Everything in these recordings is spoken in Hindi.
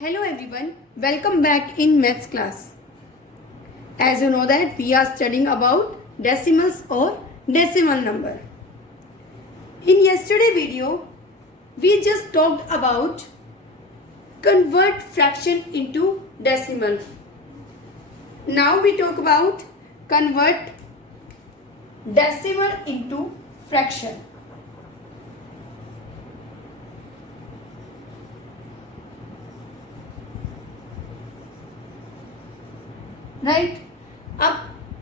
Hello everyone, welcome back in maths class. As you know that we are studying about decimals or decimal number. In yesterday video, we just talked about convert fraction into decimal. Now we talk about convert decimal into fraction. Right अब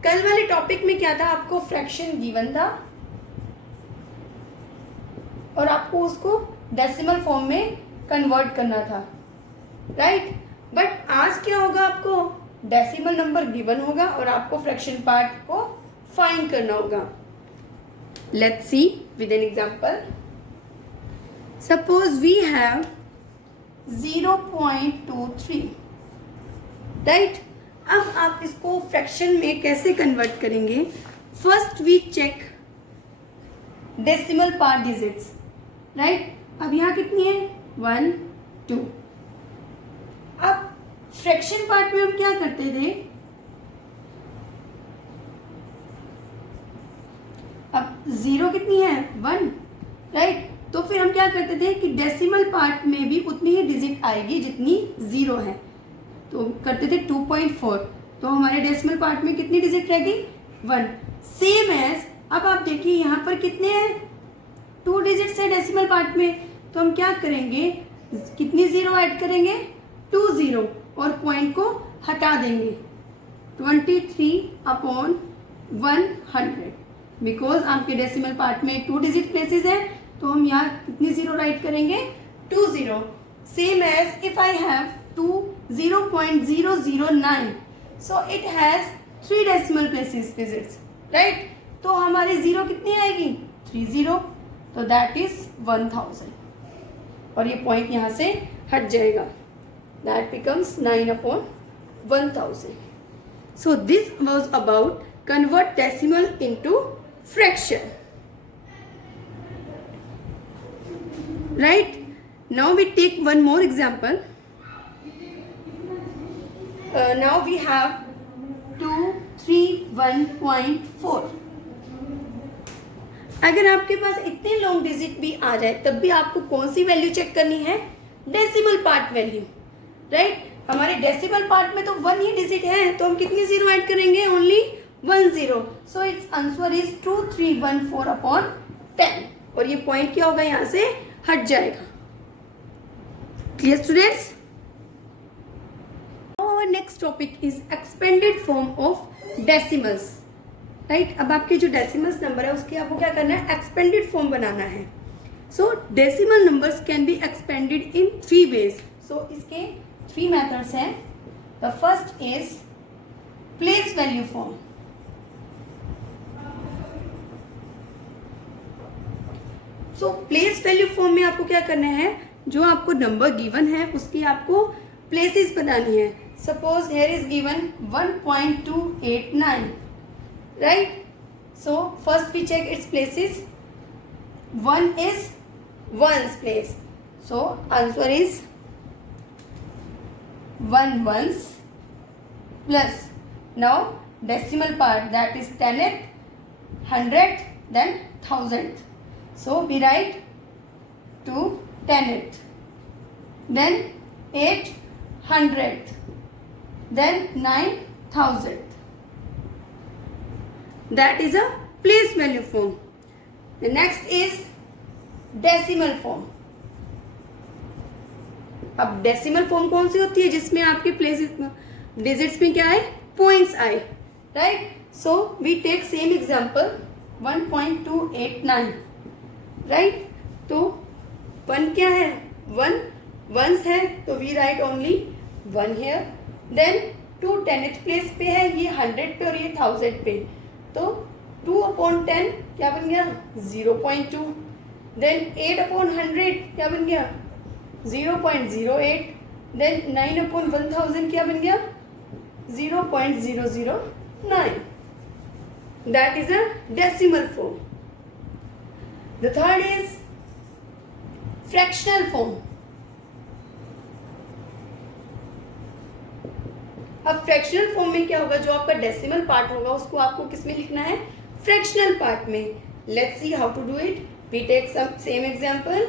कल वाले टॉपिक में क्या था, आपको फ्रैक्शन गिवन था और आपको उसको डेसिमल फॉर्म में कन्वर्ट करना था, राइट। बट आज क्या होगा, आपको डेसिमल नंबर गिवन होगा और आपको फ्रैक्शन पार्ट को फाइंड करना होगा. Let's see with an example. Suppose we have 0.23, right. अब आप इसको फ्रैक्शन में कैसे कन्वर्ट करेंगे? First we check decimal part digits, right. अब यहाँ कितनी है? 1 2. अब फ्रैक्शन पार्ट में हम क्या करते थे? अब 0 कितनी है? 1, राइट. तो फिर हम क्या करते थे कि डेसिमल पार्ट में भी उतनी ही डिजिट आएगी जितनी 0 है. तो करते थे 2.4. तो हमारे डेसिमल पार्ट में कितनी डिजिट रहेगी? 1. सेम एज अब आप देखिए यहाँ पर कितने हैं? 2 डिजिट्स है डेसिमल पार्ट में. तो हम क्या करेंगे? कितनी 0 ऐड करेंगे? 2 0 और पॉइंट को हटा देंगे. 23/100 बिकॉज आपके डेसिमल पार्ट में 2 डिजिट प्लेसेस है. तो हम यहाँ कितनी 0 राइट करेंगे? 2 0. Same as if I have 0.009, so it has 3 decimal places digits, right? तो हमारे 0 कितनी आएगी? 30. तो that is 1000 और ये पॉइंट यहाँ से हट जाएगा. That becomes 9/1000. So this was about convert decimal into fraction, right? Now we take one more example. Now we have 231.4. अगर आपके पास इतने लॉन्ग डिजिट भी आ जाए तब भी आपको कौन सी वैल्यू चेक करनी है? Decimal part value, right. हमारे डेसिमल पार्ट में तो 1 ही डिजिट है, तो हम कितनी 0 ऐड करेंगे? Only 1 0. So it's answer is 2314/10 और ये पॉइंट क्या होगा? यहाँ से हट जाएगा. Clear students? Next topic is expanded form of decimals, right. अब आपके जो डेसिमल्स नंबर है उसके आपको क्या करना है? एक्सपेंडेड फॉर्म बनाना है. So decimal numbers can be expanded in 3 ways. So इसके 3 मेथड्स हैं. The first is place value form. So place value form में आपको क्या करना है? जो आपको नंबर गिवन है उसकी आपको प्लेसेस बनानी है. Suppose here is given 1.289, right? So first we check its places. 1 is 1's place. So answer is 1 ones plus. Now decimal part, that is 10th, 100th, then 1000th. So we write 2 10th, then 800th. Then 9000. That is a place value form. The next is decimal form. अब डेसिमल फॉर्म कौन सी होती है? जिसमें आपके प्लेसेस डिजिट्स में क्या आए? पॉइंट्स आए, right. So we take same example 1.289, right. तो 1 क्या है? 1 वंस है, तो we write only 1 here. Then 2 10th place पे है, ये 100 पे और ये 1000 पे. तो 2/10 क्या बन गया? 0.2. देन 8/100 क्या बन गया? 0.08. देन 9/1000 क्या बन गया? 0.009. That is a decimal form. The third is fractional form. अब फ्रैक्शनल फॉर्म में क्या होगा, जो आपका डेसिमल पार्ट होगा उसको आपको किस में लिखना है, फ्रैक्शनल पार्ट में. Let's see how to do it. We take some same example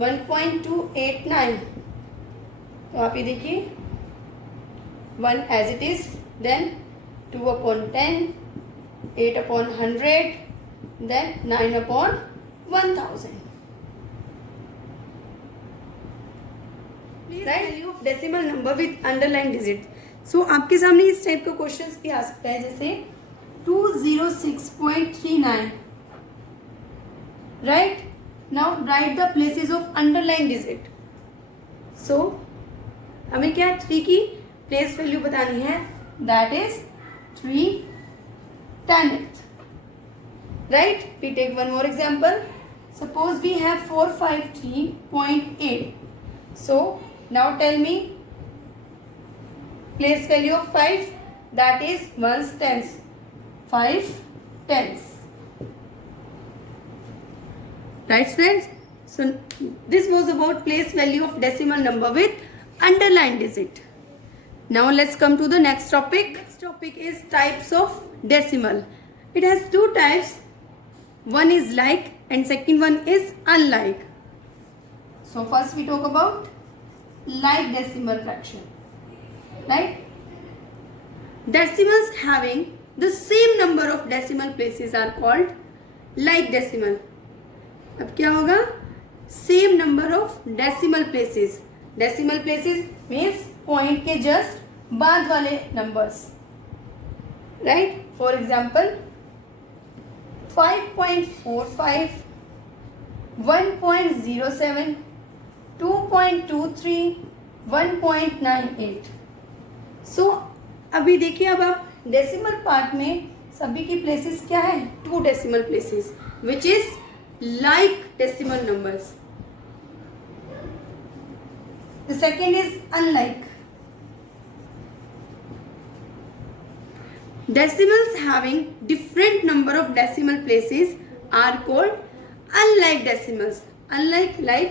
1.289. तो आप ये देखिए 1 as it is, then 2/10, 8/100, then 9/1000. Right, value of decimal number with underline digit. So आपके सामने इस टाइप का क्वेश्चन भी आ सकता है, जैसे 206.39. Right, now write the places of underline digit. So हमें क्या 3 की प्लेस वैल्यू बतानी है, that is 3/10. Right, we take one more example. Suppose we have 453.8. So now tell me place value of 5, that is 1's tens, 5 tens. Right friends, so this was about place value of decimal number with underlined digit. Now let's come to the next topic. Next topic is types of decimal. It has 2 types, one is like and second one is unlike. So first we talk about like decimal fraction. Right, decimals having the same number of decimal places are called like decimal. अब क्या होगा, same number of decimal places. Decimal places means point के just बाद वाले numbers. Right, for example 5.45, 1.07, 2.23, 1.98. सो अभी देखिए, अब आप डेसिमल पार्ट में सभी की प्लेसेस क्या है, 2 decimal places, which is like decimal numbers. The second is unlike. Decimals having different number of decimal places are called unlike decimals. Unlike, like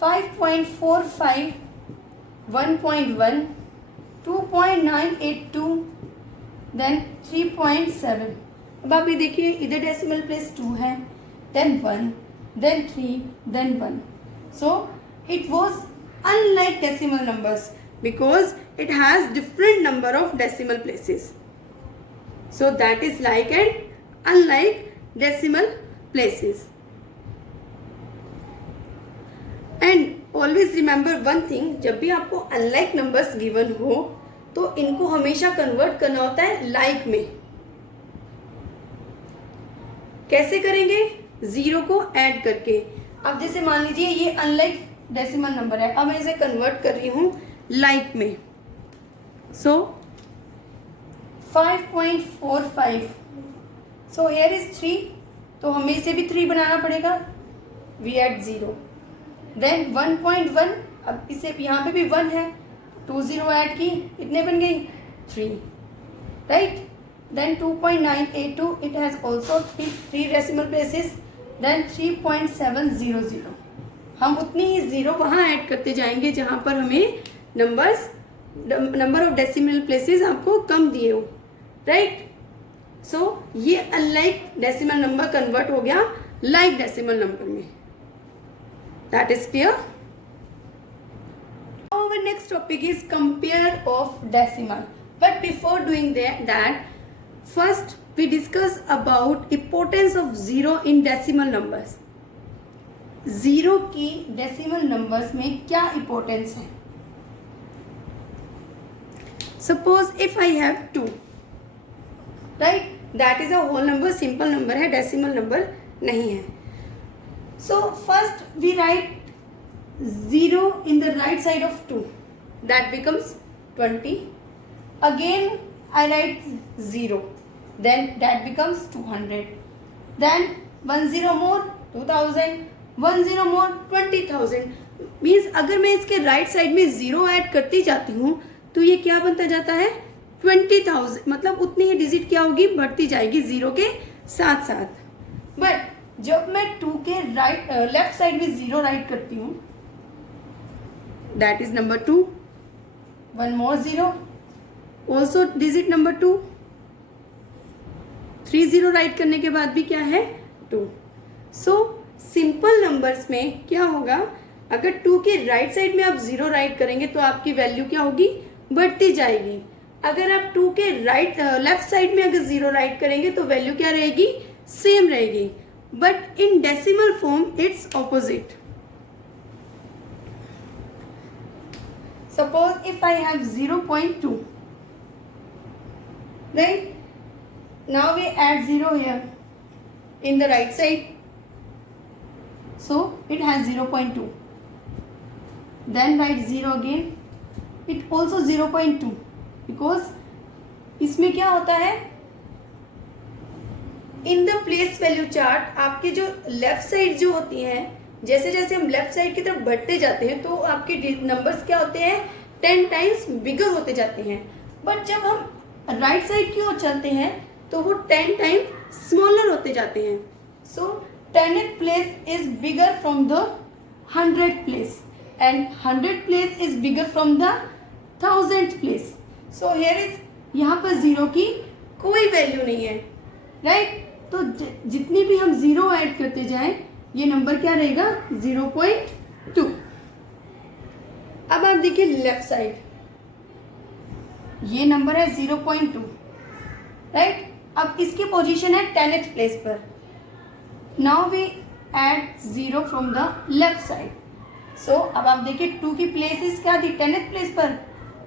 5.45, 1.1, 2.982, then 3.7. अब आप ये देखिए, इधर डेसिमल प्लेस 2 है, then 1, then 3, then 1. So it was unlike decimal numbers because it has different number of decimal places. So that is like and unlike decimal places. And always remember one thing, जब भी आपको unlike numbers given हो तो इनको हमेशा कन्वर्ट करना होता है like में. कैसे करेंगे, 0 को ऐड करके. अब जैसे मान लीजिए ये unlike डेसिमल नंबर है, अब मैं इसे कन्वर्ट कर रही हूँ like में. So 5.45, so here is 3, तो हमें इसे भी 3 बनाना पड़ेगा. We add 0. Then 1.1, अब इसे यहाँ पे भी 1 है, 2 0 ऐड की, कितने बन गई, 3. Right, then 2.982, it has also 3 decimal places, then 3.700. हम उतनी ही 0 वहाँ ऐड करते जाएंगे जहाँ पर हमें नंबर ऑफ डेसिमल प्लेसेस आपको कम दिए हो. राइट, सो ये अनलाइक डेसिमल नंबर कन्वर्ट हो गया लाइक डेसिमल नंबर में. That is clear. Our next topic is compare of decimal. But before doing that, first we discuss about importance of 0 in decimal numbers. 0 की डेसिमल नंबर्स में क्या इम्पोर्टेंस है. Suppose if I have 2, right, that is a whole number, simple number है, decimal number नहीं है. So first we write 0 in the right side of 2, that becomes 20. Again I write 0, then that becomes 200. Then 1 0 more 2000, 1 0 more 20,000. Means अगर मैं इसके राइट साइड में 0 ऐड करती जाती हूँ तो ये क्या बनता जाता है, 20,000. मतलब उतनी ही डिजिट क्या होगी, बढ़ती जाएगी 0 के साथ साथ. बट जब मैं 2 के लेफ्ट साइड में 0 राइट करती हूँ, that is number 2. 1 more 0, also digit number 2, 3 0 right करने के बाद भी क्या है 2. सो सिंपल नंबर्स में क्या होगा, अगर 2 के राइट साइड में आप 0 राइट करेंगे तो आपकी वैल्यू क्या होगी, बढ़ती जाएगी. अगर आप 2 के लेफ्ट साइड में अगर 0 राइट करेंगे तो वैल्यू क्या रहेगी, सेम रहेगी. But in decimal form it's opposite. Suppose if I have 0.2, right? Now we add 0 here in the right side. So it has 0.2. Then write 0 again. It also 0.2 because इसमें क्या होता है, in the place value chart आपके जो लेफ्ट साइड जो होती हैं, जैसे जैसे हम लेफ्ट साइड की तरफ बढ़ते जाते हैं तो आपके नंबर्स क्या होते हैं, 10 टाइम्स बिगर होते जाते हैं. बट जब हम राइट साइड की ओर चलते हैं तो वो 10 टाइम स्मॉलर होते जाते हैं. सो 10th place is bigger from the 100th place and 100th place is bigger from the 1000th place. So here is, यहाँ पर 0 की कोई वैल्यू नहीं है, राइट? तो जितनी भी हम 0 ऐड करते जाएं ये नंबर क्या रहेगा, 0.2. अब आप देखिए लेफ्ट साइड, ये नंबर है 0.2, राइट? अब इसकी पोजीशन है 10th प्लेस पर. Now we add 0 from the left side. So अब आप देखिए 2 की प्लेसेस क्या थी, 10th प्लेस पर,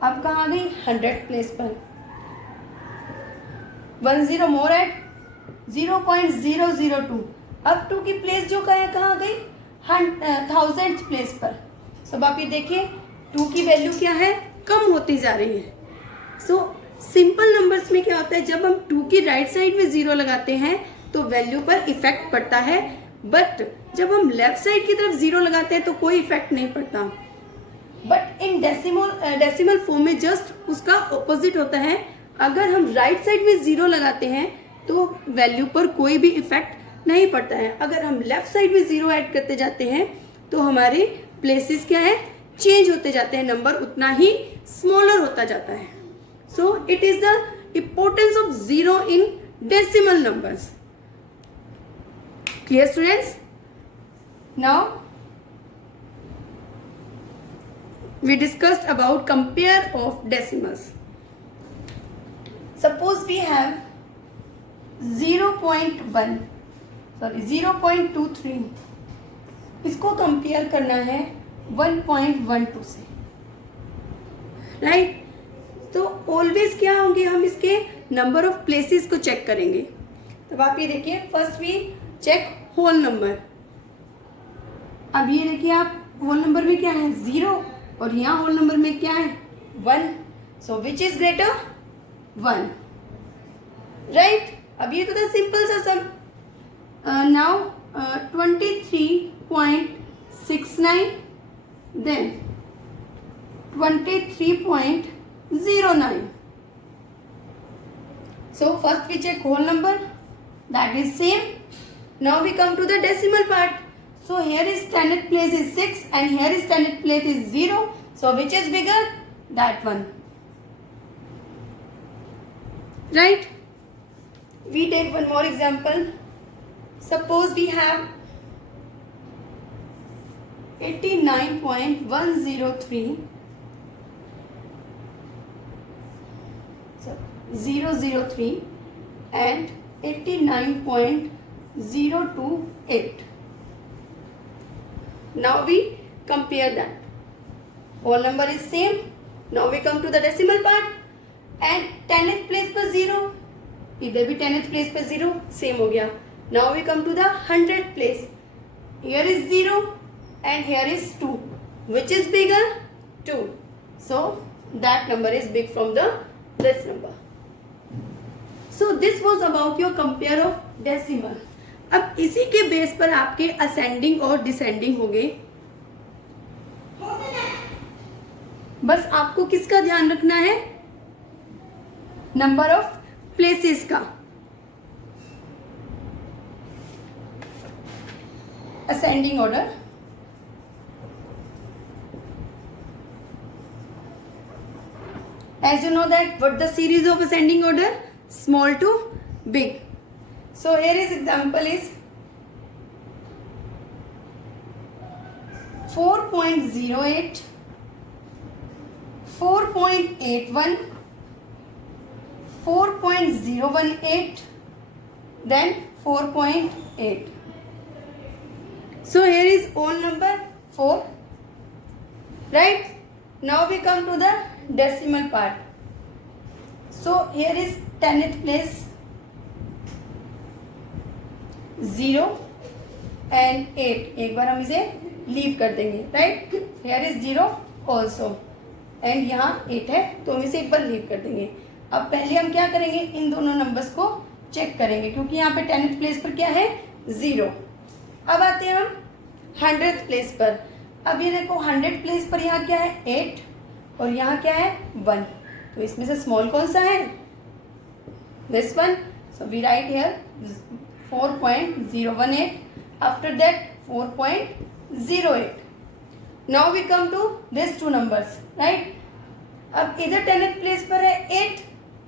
अब कहाँ आ गई, 100th प्लेस पर. 1 0 मोर एट 0.002. अब 2 की प्लेस जो कहाँ आ गई, 1000th प्लेस पर. सब आप ये देखिए 2 की वैल्यू क्या है, कम होती जा रही है. सो सिंपल नंबर्स में क्या होता है, जब हम 2 की राइट साइड में 0 लगाते हैं तो वैल्यू पर इफेक्ट पड़ता है. बट जब हम लेफ्ट साइड की तरफ 0 लगाते हैं तो कोई इफेक्ट नहीं पड़ता. बट इन डेसिमल फॉर्म में जस्ट उसका ऑपोजिट होता है. अगर हम राइट साइड में 0 लगाते हैं तो वैल्यू पर कोई भी इफेक्ट नहीं पड़ता है. अगर हम लेफ्ट साइड में 0 ऐड करते जाते हैं तो हमारे प्लेसेस क्या है, चेंज होते जाते हैं, नंबर उतना ही स्मॉलर होता जाता है. So it is the importance of 0 in decimal numbers. Clear students? Now we discussed about compare of decimals. Suppose we have 0.23. इसको कंपेयर करना है 1.12 से, राइट? तो ऑलवेज क्या होंगे, हम इसके नंबर ऑफ प्लेसेस को चेक करेंगे. तब आप ये देखिए, first we check whole number. अब ये देखिए आप, होल नंबर में क्या है, 0, और यहाँ होल नंबर में क्या है, 1. So which is greater, 1, right? अब ये तो था सिंपल सा sum. Now 23.69, then 23.09. So first we check whole number, that is same. Now we come to the decimal part. So here is 10th place is 6 and here is 10th place is 0. So which is bigger? That one. Right? We take one more example. Suppose we have 89.103 003 and 89.028. Now we compare that. Whole number is same. Now we come to the decimal part and 10th place पर 0, इधर भी 10th place पर 0, same हो गया. Now we come to the 100th place. Here is 0 and here is 2. Which is bigger? 2. So that number is big from this number. So this was about your compare of decimal. अब इसी के बेस पर आपके असेंडिंग और डिसेंडिंग होंगे. बस आपको किसका ध्यान रखना है, नंबर ऑफ प्लेसेस का. Ascending order, as you know that what the series of ascending order? Small to big. So here is example is 4.08, 4.81, 4.018, then 4.8. So here is whole number 4, right? Now we come to the decimal part. So here is 10th place, 0 and 8. एक बार हम इसे लीव कर देंगे, right? Here is 0 also and यहाँ 8 है तो हम इसे एक बार लीव कर देंगे. अब पहले हम क्या करेंगे, इन दोनों नंबर्स को चेक करेंगे क्योंकि यहाँ पे 10th प्लेस पर क्या है, 0. अब आते हैं हम 100th प्लेस पर. अब ये देखो 100 प्लेस पर यहाँ क्या है, 8 और यहाँ क्या है, 1. तो इसमें से स्मॉल कौन सा है, this one. So we write here 4.018, after that 4.08. Now we come to this two numbers, right? अब इधर 10th प्लेस पर है 8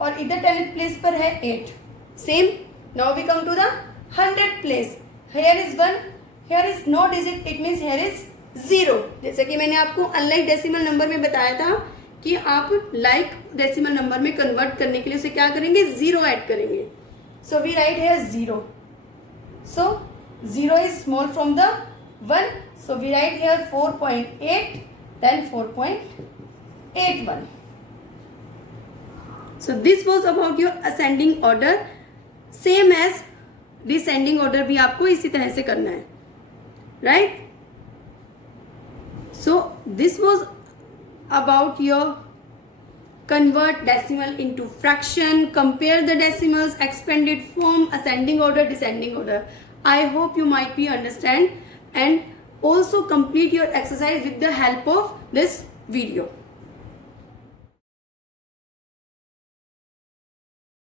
और इधर 10th प्लेस पर है 8, same. Now we come to the 100th place. Here is 1, here is no digit, it means here is 0. जैसे कि मैंने आपको अनलाइक डेसिमल नंबर में बताया था कि आप लाइक डेसिमल नंबर में कन्वर्ट करने के लिए उसे क्या करेंगे, 0 ऐड करेंगे. So we write here 0. So 0 is small from the 1. So we write here 4.8, then 4.81. So this was about your ascending order. Same as descending order भी आपको इसी तरह से करना है, right? So this was about your convert decimal into fraction, compare the decimals, expanded form, ascending order, descending order. I hope you might be understand and also complete your exercise with the help of this video.